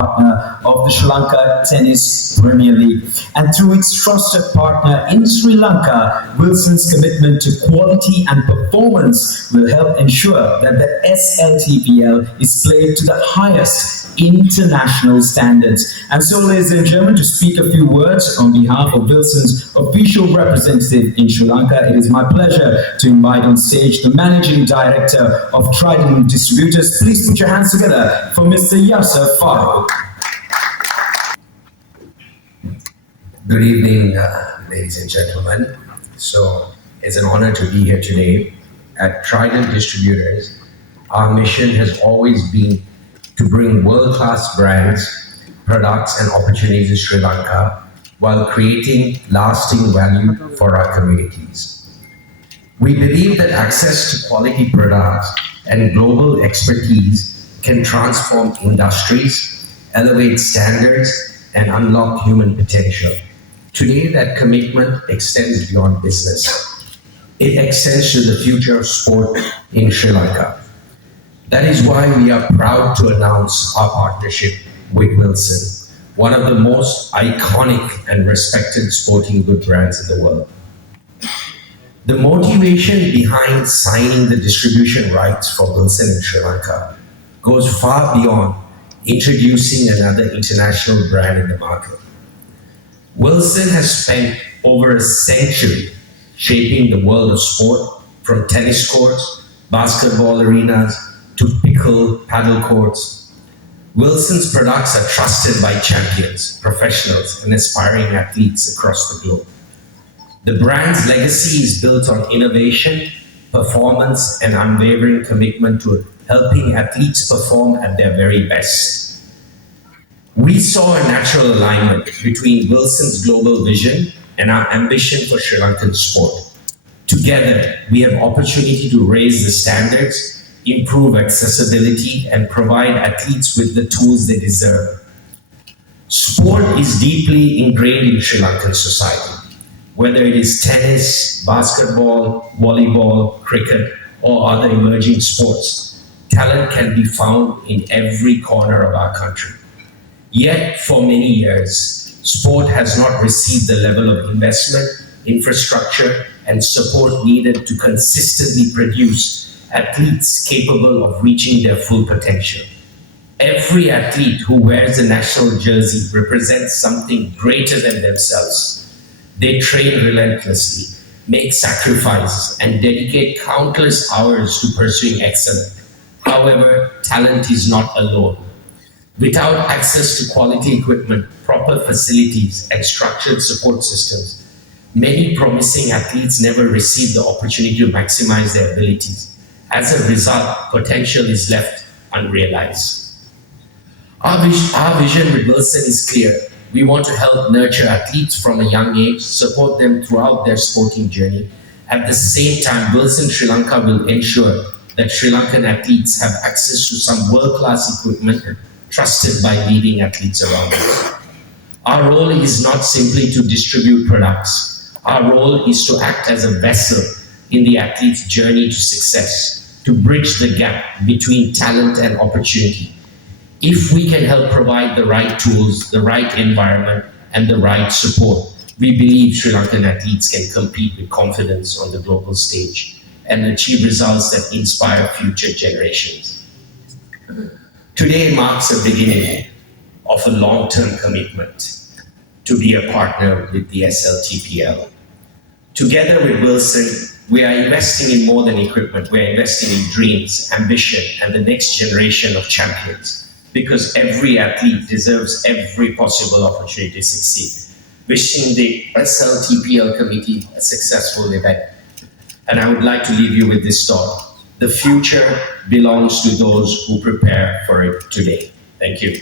partner of the Sri Lanka Tennis Premier League. And through its trusted partner in Sri Lanka, Wilson's commitment to quality and performance will help ensure that the SLTPL is played to the highest international standards. And so, ladies and gentlemen, to speak a few words on behalf of Wilson's official representative in Sri Lanka, it is my pleasure to invite on stage the Managing Director of Trident Distributors. Please put your hands together for Mr. Yasser Farooq. Good evening, ladies and gentlemen. So it's an honor to be here today. At Trident Distributors, our mission has always been to bring world-class brands, products and opportunities to Sri Lanka while creating lasting value for our communities. We believe that access to quality products and global expertise can transform industries, elevate standards, and unlock human potential. Today, that commitment extends beyond business. It extends to the future of sport in Sri Lanka. That is why we are proud to announce our partnership with Wilson, one of the most iconic and respected sporting goods brands in the world. The motivation behind signing the distribution rights for Wilson in Sri Lanka goes far beyond introducing another international brand in the market. Wilson has spent over a century shaping the world of sport, from tennis courts, basketball arenas, to paddle courts. Wilson's products are trusted by champions, professionals, and aspiring athletes across the globe. The brand's legacy is built on innovation, performance, and unwavering commitment to helping athletes perform at their very best. We saw a natural alignment between Wilson's global vision and our ambition for Sri Lankan sport. Together, we have opportunity to raise the standards, improve accessibility, and provide athletes with the tools they deserve. Sport is deeply ingrained in Sri Lankan society. Whether it is tennis, basketball, volleyball, cricket, or other emerging sports, talent can be found in every corner of our country. Yet, for many years, sport has not received the level of investment, infrastructure, and support needed to consistently produce athletes capable of reaching their full potential. Every athlete who wears the national jersey represents something greater than themselves. They train relentlessly, make sacrifices, and dedicate countless hours to pursuing excellence. However, talent is not alone. Without access to quality equipment, proper facilities, and structured support systems, many promising athletes never receive the opportunity to maximize their abilities. As a result, potential is left unrealized. Our vision with Wilson is clear. We want to help nurture athletes from a young age, support them throughout their sporting journey. At the same time, Wilson Sri Lanka will ensure that Sri Lankan athletes have access to some world-class equipment trusted by leading athletes around the world. Our role is not simply to distribute products. Our role is to act as a vessel in the athlete's journey to success, to bridge the gap between talent and opportunity. If we can help provide the right tools, the right environment, and the right support, we believe Sri Lankan athletes can compete with confidence on the global stage and achieve results that inspire future generations. Today marks the beginning of a long-term commitment to be a partner with the SLTPL. Together with Wilson, we are investing in more than equipment. We are investing in dreams, ambition, and the next generation of champions, because every athlete deserves every possible opportunity to succeed. Wishing the SLTPL committee a successful event. And I would like to leave you with this thought. The future belongs to those who prepare for it today. Thank you.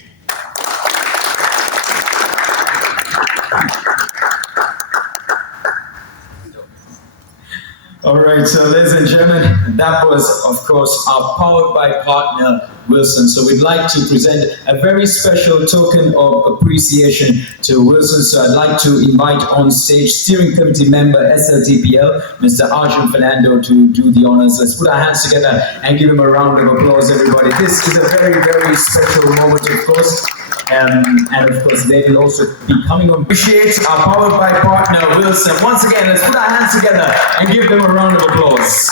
All right, so ladies and gentlemen, that was, of course, our powered by partner Wilson. So we'd like to present a very special token of appreciation to Wilson. So I'd like to invite on stage steering committee member SLTPL, Mr. Arjun Fernando, to do the honors. Let's put our hands together and give him a round of applause, everybody. This is a very, very special moment, of course. And of course, they will also be coming on. Appreciate our powered by partner, Wilson. Once again, let's put our hands together and give them a round of applause.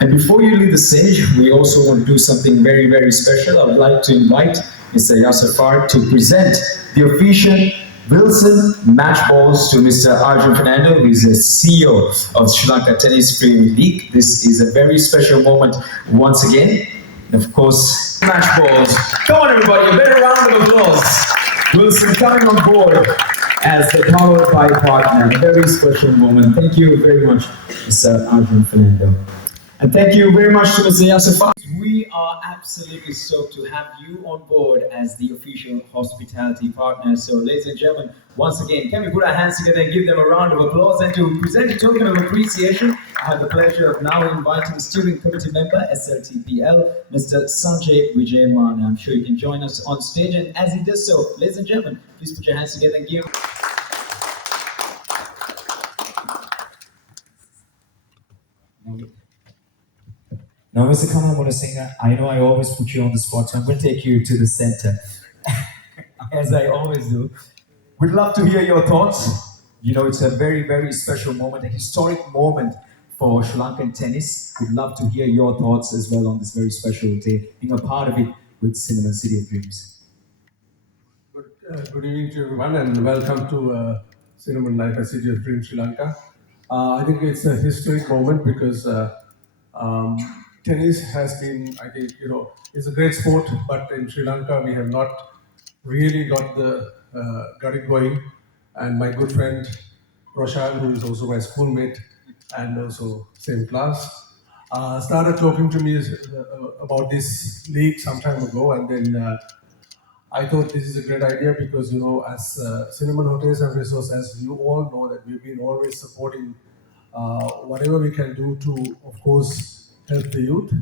And before you leave the stage, we also want to do something very, very special. I would like to invite Mr. Yasafar to present the official Wilson match balls to Mr. Arjun Fernando, who is the CEO of Sri Lanka Tennis Premier League. This is a very special moment once again. Of course, match balls. Come on, everybody, a better round of applause. Wilson coming on board as the powered by partner. A very special moment. Thank you very much, Mr. Arjun Fernando. And thank you very much to Mr. Yasafar. We are absolutely stoked to have you on board as the official hospitality partner. So, ladies and gentlemen, once again, can we put our hands together and give them a round of applause? And to present a token of appreciation, I have the pleasure of now inviting steering committee member SLTPL, Mr. Sanjay Vijayman. I'm sure you can join us on stage. And as he does so, ladies and gentlemen, please put your hands together and give. Now, Mr. Kamal Singer, I know I always put you on the spot, so I'm going to take you to the center, as I always do. We'd love to hear your thoughts. You know, it's a very, very special moment, a historic moment for Sri Lankan tennis. We'd love to hear your thoughts as well on this very special day, being a part of it with Cinema City of Dreams. Good evening to everyone and welcome to Cinema Life at City of Dreams, Sri Lanka. I think it's a historic moment because um, tennis has been, I think, it's a great sport, but in Sri Lanka we have not really got it going. And my good friend Roshan, who is also my schoolmate and also same class, started talking to me about this league some time ago, and then I thought this is a great idea because, as Cinnamon Hotels and Resorts, as you all know, that we've been always supporting whatever we can do to, of course, help the youth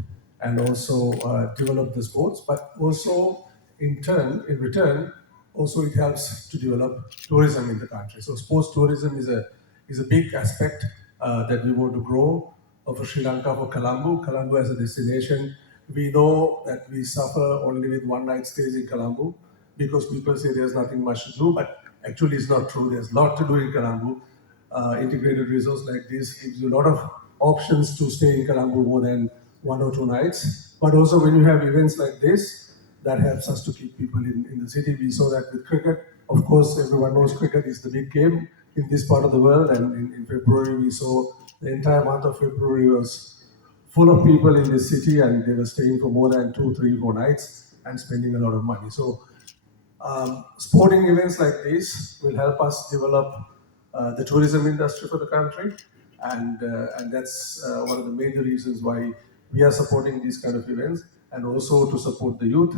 and also develop the sports, but also in return, also it helps to develop tourism in the country. So sports tourism is a big aspect that we want to grow for Sri Lanka, for Colombo. Colombo as a destination, we know that we suffer only with one night stays in Colombo because people say there's nothing much to do, but actually it's not true. There's a lot to do in Colombo. Integrated resource like this gives you a lot of options to stay in Colombo more than 1 or 2 nights. But also when you have events like this, that helps us to keep people in the city. We saw that with cricket. Of course, everyone knows cricket is the big game in this part of the world. And in February, we saw the entire month of February was full of people in the city, and they were staying for more than 2, 3, 4 nights and spending a lot of money. So sporting events like this will help us develop the tourism industry for the country, and that's one of the major reasons why we are supporting these kind of events, and also to support the youth,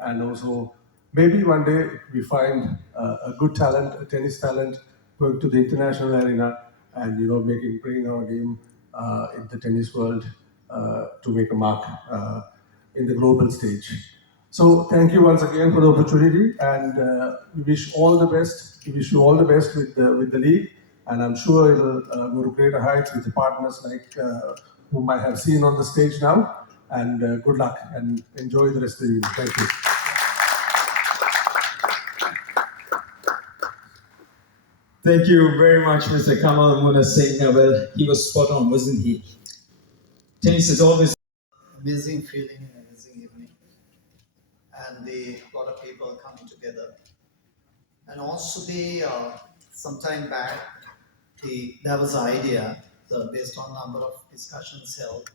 and also maybe one day we find a good talent, a tennis talent, going to the international arena, and bringing our game in the tennis world to make a mark in the global stage. So thank you once again for the opportunity, and we wish all the best. We wish you all the best with the league, and I'm sure it'll go to greater heights with the partners like whom I have seen on the stage now. And good luck and enjoy the rest of the evening. Thank you. Thank you very much, Mr. Kamal Muna Singh. Well, he was spot on, wasn't he? Tennis is always amazing feeling, amazing evening, and a lot of people coming together. And also some time back, there was an idea based on number of discussions held,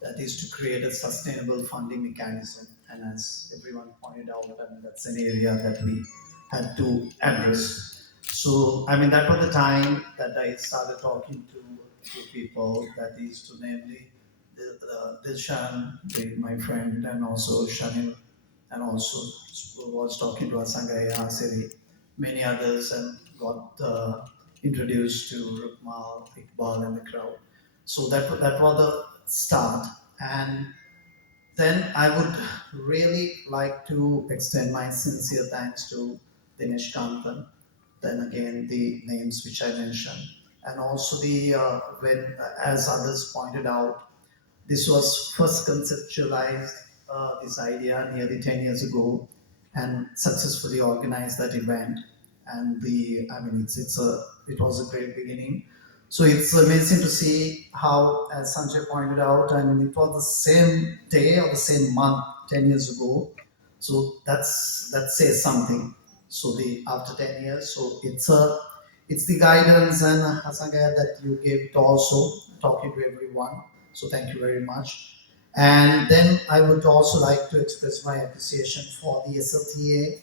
that is to create a sustainable funding mechanism. And as everyone pointed out, and that's an area that we had to address. So, I mean, that was the time that I started talking to people, that is to namely Dilshan, my friend, and also Shanil, and also was talking to Asangaya, Siri, many others, and got introduced to Rukmal, Iqbal, and the crowd. So that was the start. And Then I would really like to extend my sincere thanks to Dinesh Kantan, then again the names which I mentioned, and also the when as others pointed out, this was first conceptualized this idea nearly 10 years ago, and successfully organized that event. And the I mean it was a great beginning. So it's amazing to see how, as Sanjay pointed out, I mean, it was the same day or the same month 10 years ago. So that says something. So the after 10 years, so it's the guidance and Hasanga that you gave it also, talking to everyone. So thank you very much. And then I would also like to express my appreciation for the SLTA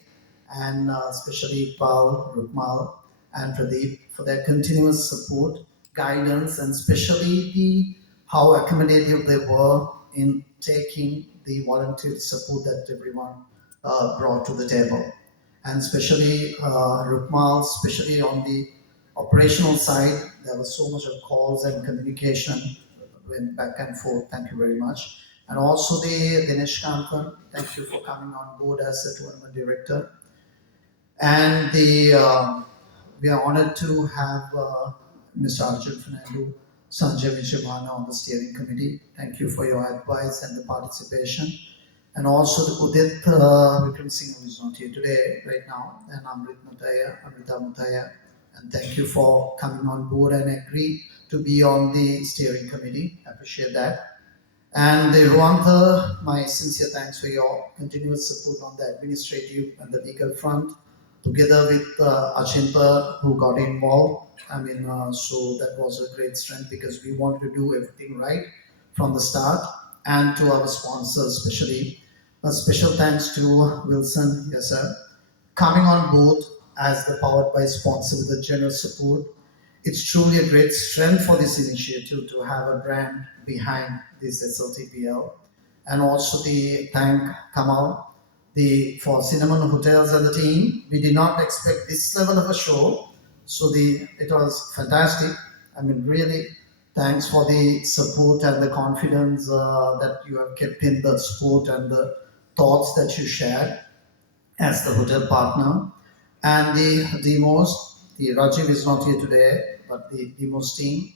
and especially Paul, Rukmal, and Pradeep for their continuous support, guidance, and especially the how accommodative they were in taking the volunteer support that everyone brought to the table. And especially Rukmal, especially on the operational side, there was so much of calls and communication went back and forth. Thank you very much. And also the Dinesh Kankan, thank you for coming on board as a tournament director. And we are honored to have Mr. Arjun Fernando, Sanjay Vijayvana on the steering committee. Thank you for your advice and the participation. And also to Udit Vikram Singh, who is not here today, right now, and Amrita Mutaya. And thank you for coming on board and agree to be on the steering committee. I appreciate that. And Rwanda, my sincere thanks for your continuous support on the administrative and the legal front, together with Achinta, who got involved. I mean, so that was a great strength because we wanted to do everything right from the start, and to our sponsors, especially. A special thanks to Wilson, yes, sir, coming on board as the powered by sponsor with the generous support. It's truly a great strength for this initiative to have a brand behind this SLTPL. And also the thank Kamal for Cinnamon Hotels and the team. We did not expect this level of a show, so it was fantastic. I mean, really, thanks for the support and the confidence that you have kept in the sport and the thoughts that you shared as the hotel partner. And the most, the Rajiv is not here today, but the most team.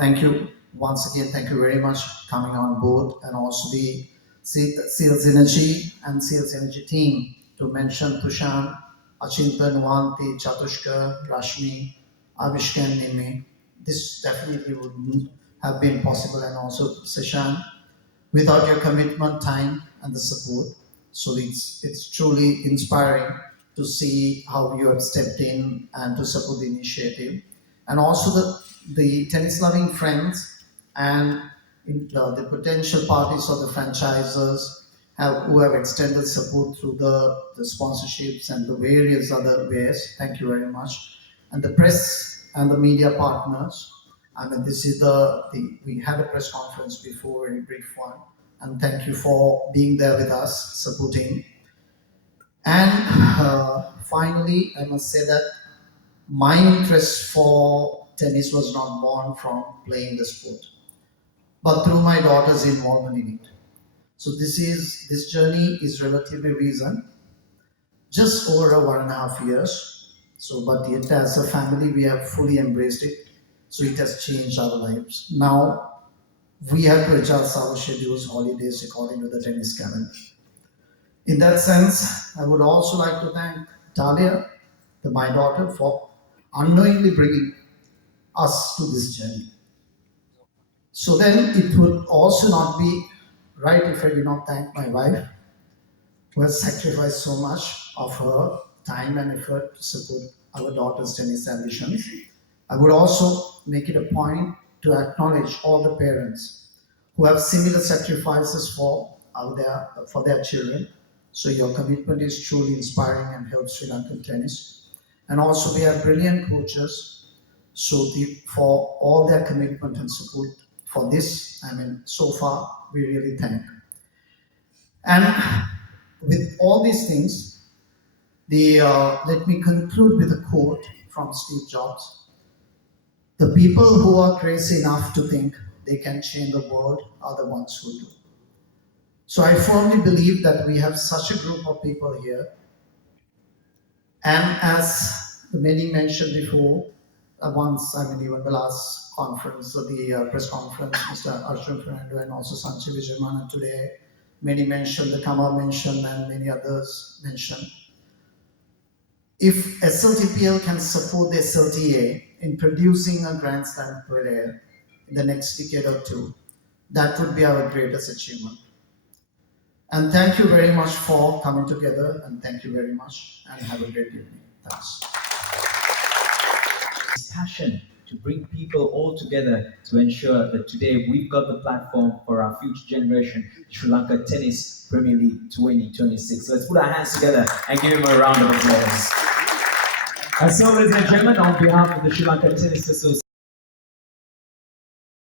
Thank you once again. Thank you very much coming on board, and also the sales energy and sales energy team. To mention Tushan, Achinta, Nuanti, Chatushka, Rashmi, Avishkan, Nime. This definitely wouldn't have been possible, and also Seshan, without your commitment, time, and the support. So it's truly inspiring to see how you have stepped in and to support the initiative, and also the tennis loving friends and the potential parties of the franchises who have extended support through the sponsorships and the various other ways. Thank you very much. And the press and the media partners. I mean, this is we had a press conference before, a very brief one, and thank you for being there with us, supporting. And finally, I must say that my interest for tennis was not born from playing the sport, but through my daughter's involvement in it. So this journey is relatively recent, just over 1.5 years. So, but yet as a family, we have fully embraced it. So it has changed our lives. Now we have to adjust our schedules, holidays according to the tennis calendar. In that sense, I would also like to thank Talia, my daughter, for unknowingly bringing us to this journey. So then it would also not be right if I did not thank my wife, who has sacrificed so much of her time and effort to support our daughter's tennis ambitions. I would also make it a point to acknowledge all the parents who have similar sacrifices for their children. So your commitment is truly inspiring and helps Sri Lankan tennis. And also we have brilliant coaches. So for all their commitment and support for this, I mean, so far we really thank. And with all these things, let me conclude with a quote from Steve Jobs. The people who are crazy enough to think they can change the world are the ones who do. So I firmly believe that we have such a group of people here. And as the many mentioned before, even the last conference, or the press conference, Mr. Arjun Fernando and also Sanchi Vijayman, and today many mentioned, the Kamal mentioned, and many others mentioned. If SLTPL can support the SLTA in producing a Grand Slam player in the next decade or two, that would be our greatest achievement. And thank you very much for coming together, and thank you very much, and have a great evening. Thanks. Passion to bring people all together to ensure that today we've got the platform for our future generation, Sri Lanka Tennis Premier League 2026. Let's put our hands together and give him a round of applause. And so, ladies and gentlemen, on behalf of the Sri Lanka Tennis Association,